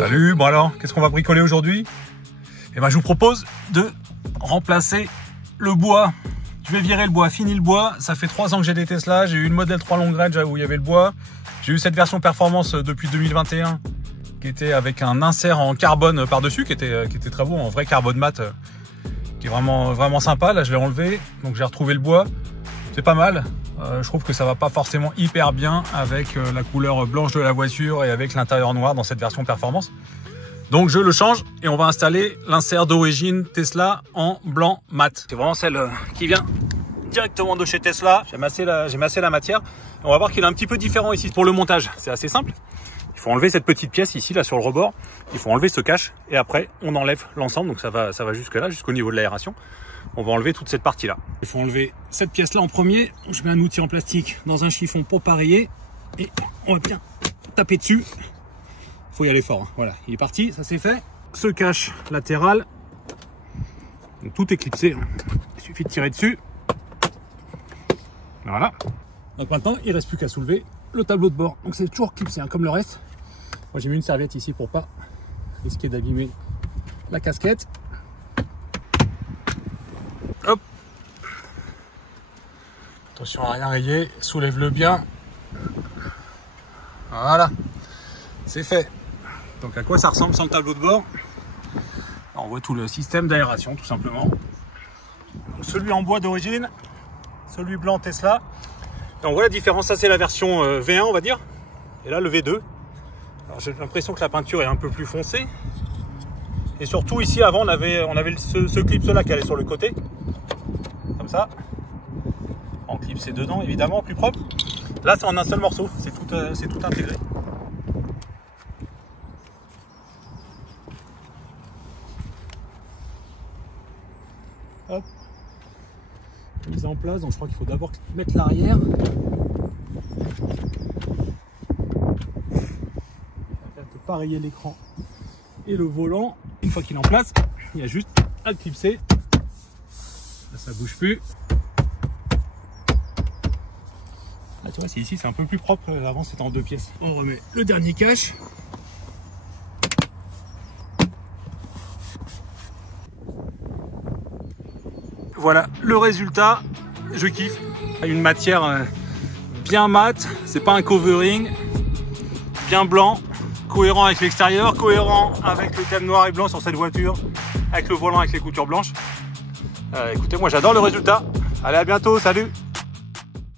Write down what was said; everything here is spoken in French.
Salut, bon alors, qu'est-ce qu'on va bricoler aujourd'hui? Eh ben, je vous propose de remplacer le bois. Je vais virer le bois, fini le bois. Ça fait 3 ans que j'ai des Tesla. J'ai eu une Model 3 long range où il y avait le bois. J'ai eu cette version performance depuis 2021 qui était avec un insert en carbone par-dessus, qui était très beau, en vrai carbone mat, qui est vraiment sympa. Là, je l'ai enlevé, donc j'ai retrouvé le bois. C'est pas mal. Je trouve que ça va pas forcément hyper bien avec la couleur blanche de la voiture et avec l'intérieur noir dans cette version performance. Donc je le change et on va installer l'insert d'origine Tesla en blanc mat. C'est vraiment celle qui vient directement de chez Tesla. J'ai massé la matière. On va voir qu'il est un petit peu différent ici pour le montage. C'est assez simple. Il faut enlever cette petite pièce ici, là sur le rebord. Il faut enlever ce cache et après on enlève l'ensemble. Donc ça va jusque là, jusqu'au niveau de l'aération. On va enlever toute cette partie là. Il faut enlever cette pièce là en premier. Je mets un outil en plastique dans un chiffon pour pareiller et on va bien taper dessus. Faut y aller fort, hein. Voilà, il est parti, ça c'est fait. Ce cache latéral, donc tout est clipsé, il suffit de tirer dessus. Voilà. Donc maintenant il ne reste plus qu'à soulever le tableau de bord. Donc c'est toujours clipsé, hein, comme le reste. Moi j'ai mis une serviette ici pour pas risquer d'abîmer la casquette. Hop. Attention à rien rayer, soulève-le bien. Voilà, c'est fait. Donc à quoi ça ressemble sans le tableau de bord? On voit tout le système d'aération tout simplement. Donc celui en bois d'origine, celui blanc Tesla. Et on voit la différence, ça c'est la version V1 on va dire. Et là le V2. Alors j'ai l'impression que la peinture est un peu plus foncée. Et surtout ici avant on avait ce clip là qui allait sur le côté. Comme ça. En clipsé dedans évidemment, plus propre. Là c'est en un seul morceau, c'est tout intégré. Hop, mise en place, donc je crois qu'il faut d'abord mettre l'arrière. On va pareiller l'écran et le volant. Une fois qu'il est en place, il y a juste à le clipser. Là, ça bouge plus. Là, tu vois, ici c'est un peu plus propre. Avant c'était en 2 pièces. On remet le dernier cache. Voilà le résultat, je kiffe. Une matière bien mat, c'est pas un covering, bien blanc, cohérent avec l'extérieur, cohérent avec le thème noir et blanc sur cette voiture, avec le volant avec les coutures blanches. Écoutez, moi j'adore le résultat. Allez, à bientôt, salut!